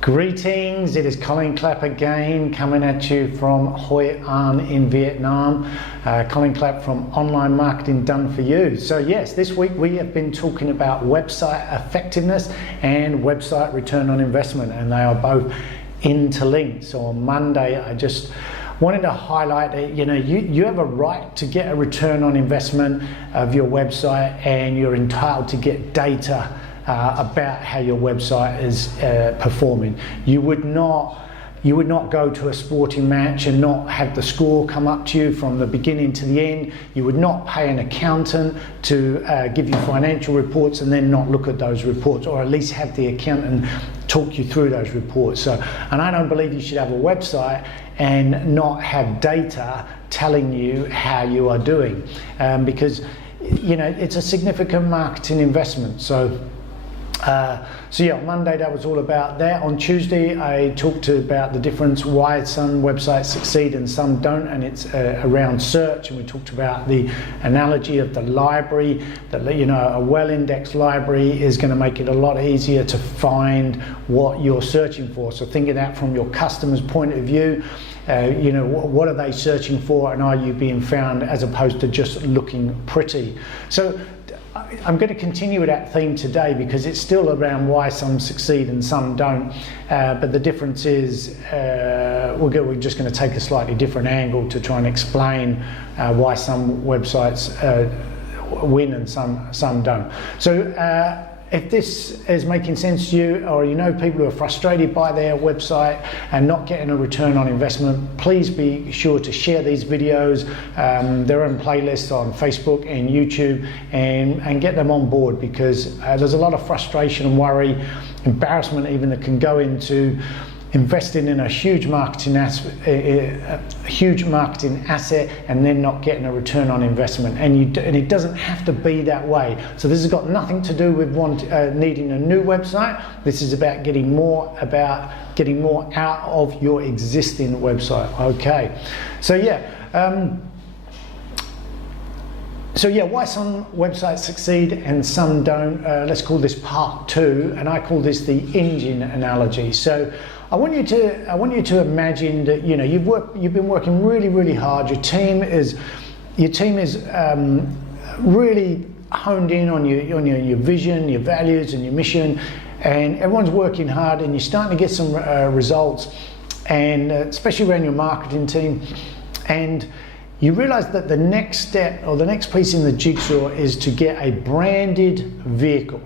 Greetings, it is Colin Clapp again, coming at you from Hoi An in Vietnam. Colin Clapp from Online Marketing Done For You. So yes, this week we have been talking about website effectiveness and website return on investment, and they are both interlinked. So on Monday I just wanted to highlight that you have a right to get a return on investment of your website, and you're entitled to get data about how your website is performing. You would not go to a sporting match and not have the score come up to you from the beginning to the end. You would not pay an accountant to give you financial reports and then not look at those reports, or at least have the accountant talk you through those reports. And I don't believe you should have a website and not have data telling you how you are doing, because it's a significant marketing investment. So yeah, on Monday that was all about that. On Tuesday I talked about the difference why some websites succeed and some don't, and it's around search, and we talked about the analogy of the library, that a well-indexed library is going to make it a lot easier to find what you're searching for. So thinking that from your customer's point of view, what are they searching for, and are you being found, as opposed to just looking pretty. So I'm going to continue with that theme today, because it's still around why some succeed and some don't, but the difference is we're just going to take a slightly different angle to try and explain why some websites win and some don't. So if this is making sense to you, or people who are frustrated by their website and not getting a return on investment, please be sure to share these videos. They're in playlists on Facebook and YouTube, and get them on board, because there's a lot of frustration and worry, embarrassment even, that can go into investing in a huge marketing asset and then not getting a return on investment. And it doesn't have to be that way. So this has got nothing to do with needing a new website. This is about getting more out of your existing website. Okay, so why some websites succeed and some don't. Let's call this part 2, and I call this the engine analogy. So I want you to imagine that you've been working really hard. Your team is really honed in on your vision, your values, and your mission, and everyone's working hard, and you're starting to get some results, and especially around your marketing team. And you realize that the next step, or the next piece in the jigsaw, is to get a branded vehicle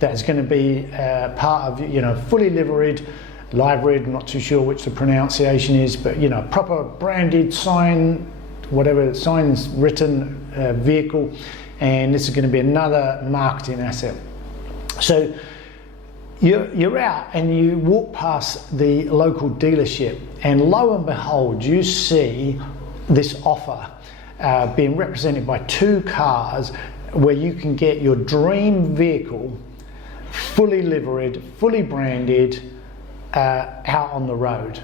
that's going to be part of fully liveried, I'm not too sure which the pronunciation is, but proper branded signs written vehicle, and this is going to be another marketing asset. So you're out and you walk past the local dealership, and lo and behold, you see this offer being represented by 2 cars, where you can get your dream vehicle fully liveried, fully branded, out on the road.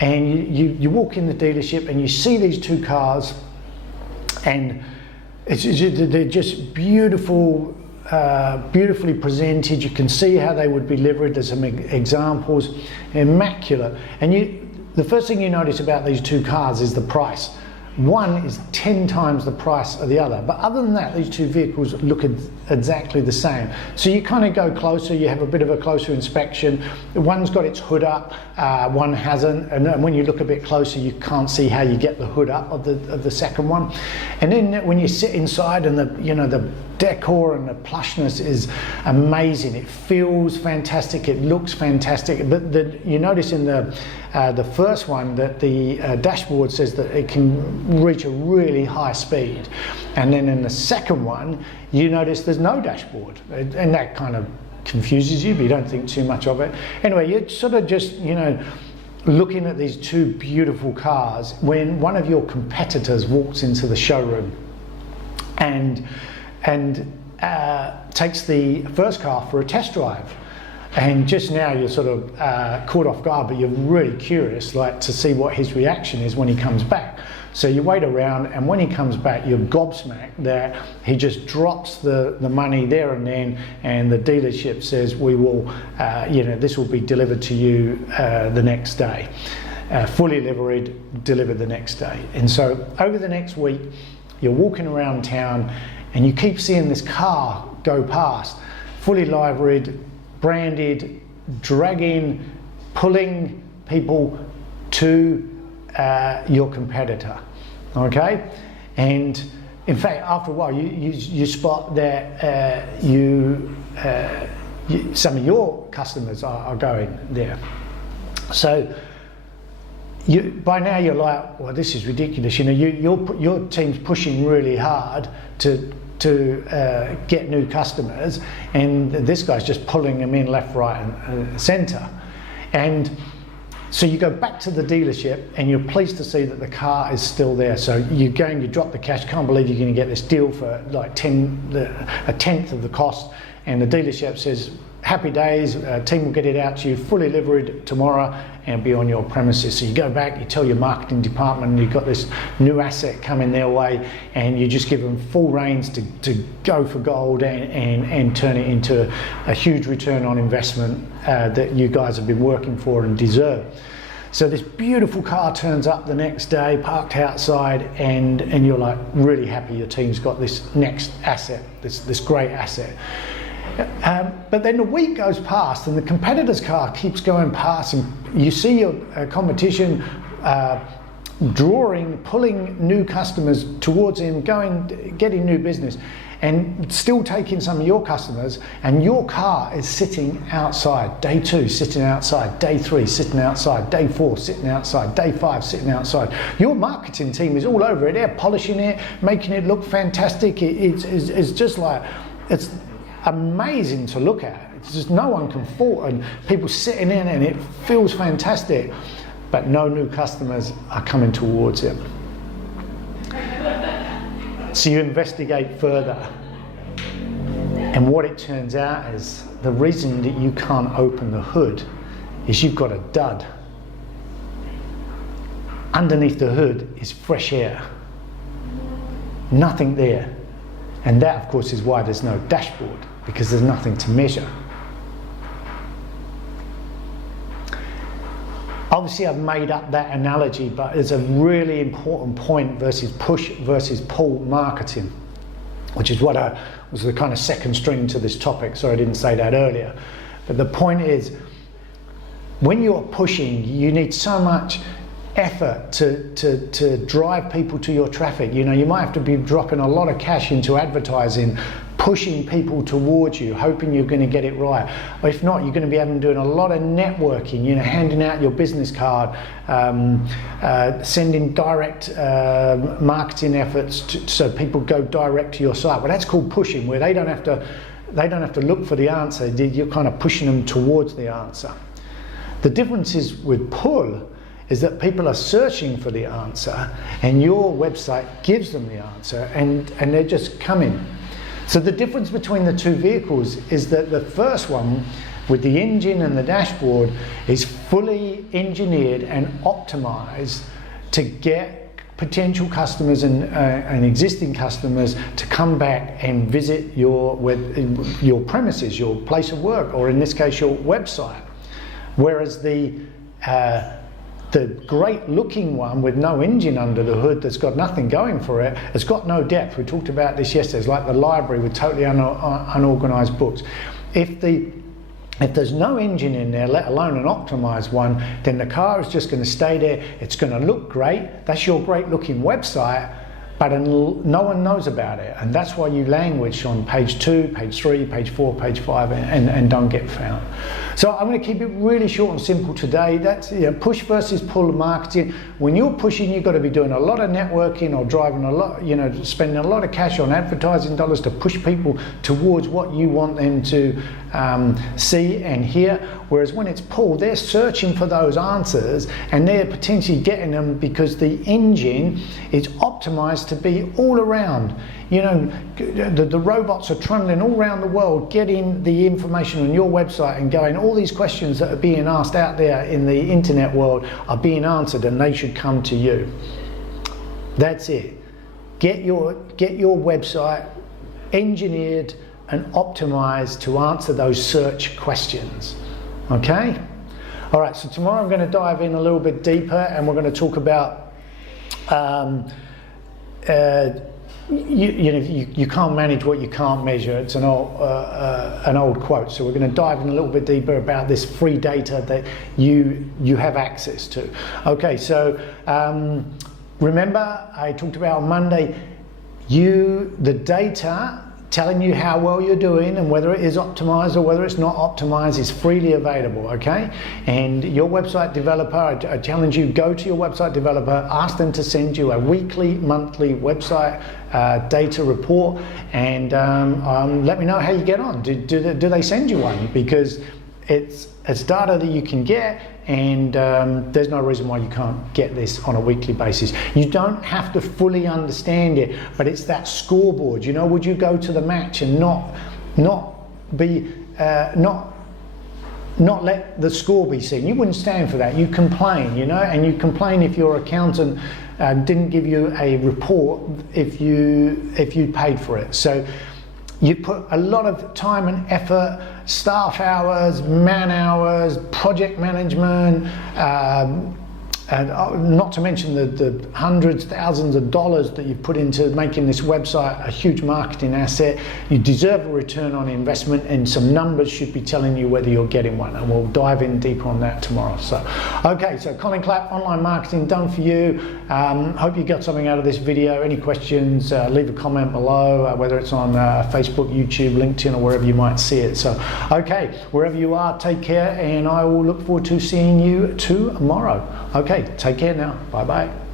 And you walk in the dealership and you see these 2 cars, and they're just beautifully presented. You can see how they would be liveried. There's some examples, immaculate. And the first thing you notice about these 2 cars is the price. One is 10 times the price of the other, but other than that, these 2 vehicles look exactly the same. So you kind of go closer, you have a bit of a closer inspection. One's got its hood up, one hasn't, and when you look a bit closer, you can't see how you get the hood up of the second one. And then when you sit inside, and the decor and the plushness is amazing. It feels fantastic, it looks fantastic, but you notice in the first one that the dashboard says that it can reach a really high speed, and then in the second one you notice there's no dashboard, and that kind of confuses you, but you don't think too much of it. Anyway, you're sort of just looking at these 2 beautiful cars when one of your competitors walks into the showroom and takes the first car for a test drive. And just now you're sort of caught off guard, but you're really curious, to see what his reaction is when he comes back. So you wait around, and when he comes back, you're gobsmacked that he just drops the money there and then, and the dealership says, we will, this will be delivered to you the next day. Fully delivered the next day. And so over the next week, you're walking around town and you keep seeing this car go past, fully liveried, branded, dragging, pulling people to your competitor, okay? And in fact, after a while, you spot that some of your customers are going there. So by now you're like, well, this is ridiculous. Your team's pushing really hard to get new customers, and this guy's just pulling them in left, right, and centre. And so you go back to the dealership and you're pleased to see that the car is still there. So you go and you drop the cash, can't believe you're going to get this deal for like a tenth of the cost, and the dealership says, happy days, team will get it out to you fully liveried tomorrow and be on your premises. So you go back, you tell your marketing department you've got this new asset coming their way, and you just give them full reins to go for gold and turn it into a huge return on investment that you guys have been working for and deserve. So this beautiful car turns up the next day, parked outside, and you're like really happy your team's got this next asset, this great asset. But then the week goes past and the competitor's car keeps going past, and you see your competition pulling new customers towards him, getting new business, and still taking some of your customers, and your car is sitting outside. Day 2 sitting outside, day 3 sitting outside, day 4 sitting outside, day 5 sitting outside. Your marketing team is all over it. They're polishing it, making it look fantastic. It's just like, it's amazing to look at. It's just no one can fault, and people sitting in, and it feels fantastic, but no new customers are coming towards it. So you investigate further, and what it turns out is the reason that you can't open the hood is you've got a dud. Underneath the hood is fresh air, nothing there. And that, of course, is why there's no dashboard, because there's nothing to measure. Obviously, I've made up that analogy, but it's a really important point versus push versus pull marketing, which is what was the kind of second string to this topic. Sorry, I didn't say that earlier. But the point is, when you're pushing, you need so much effort to drive people to your traffic. You might have to be dropping a lot of cash into advertising, pushing people towards you, hoping you're going to get it right. Or if not, you're going to be doing a lot of networking, handing out your business card, sending direct marketing efforts so people go direct to your site. Well, that's called pushing, where they don't have to look for the answer. You're kind of pushing them towards the answer. The difference is with pull is that people are searching for the answer, and your website gives them the answer, and they're just coming. So the difference between the two vehicles is that the first one, with the engine and the dashboard, is fully engineered and optimized to get potential customers and existing customers to come back and visit your premises, your place of work, or in this case, your website. Whereas the great looking one with no engine under the hood, that's got nothing going for it, it's got no depth. We talked about this yesterday. It's like the library with totally unorganized books. If there's no engine in there, let alone an optimized one, then the car is just going to stay there. It's going to look great. That's your great looking website, but no one knows about it. And that's why you languish on page 2, page 3, page 4, page 5, and don't get found. So I'm going to keep it really short and simple today. That's push versus pull marketing. When you're pushing, you've got to be doing a lot of networking or driving a lot, spending a lot of cash on advertising dollars to push people towards what you want them to see and hear. Whereas when it's pull, they're searching for those answers, and they're potentially getting them because the engine is optimized to be all around. The robots are trundling all around the world, getting the information on your website and going, all these questions that are being asked out there in the internet world are being answered, and they should come to you. That's it. Get your website engineered and optimized to answer those search questions. Okay? All right, so tomorrow I'm going to dive in a little bit deeper, and we're going to talk about you can't manage what you can't measure. It's an old quote. So we're going to dive in a little bit deeper about this free data that you have access to. Okay, so remember I talked about on Monday, the data telling you how well you're doing and whether it is optimized or whether it's not optimized is freely available, okay? And your website developer, I challenge you, go to your website developer, ask them to send you a weekly, monthly website data report, and let me know how you get on. Do they send you one? Because it's data that you can get, and there's no reason why you can't get this on a weekly basis. You don't have to fully understand it, but it's that scoreboard. You know, would you go to the match and not let the score be seen? You wouldn't stand for that. You complain, you know, and you complain if your accountant didn't give you a report if you paid for it. So you put a lot of time and effort, staff hours, man hours, project management, and not to mention the hundreds, thousands of dollars that you've put into making this website a huge marketing asset. You deserve a return on investment, and some numbers should be telling you whether you're getting one, and we'll dive in deeper on that tomorrow. So, okay, so Colin Clapp, online marketing done for you. Hope you got something out of this video. Any questions, leave a comment below, whether it's on Facebook, YouTube, LinkedIn, or wherever you might see it. So, okay, wherever you are, take care, and I will look forward to seeing you tomorrow. Okay, take care now. Bye-bye.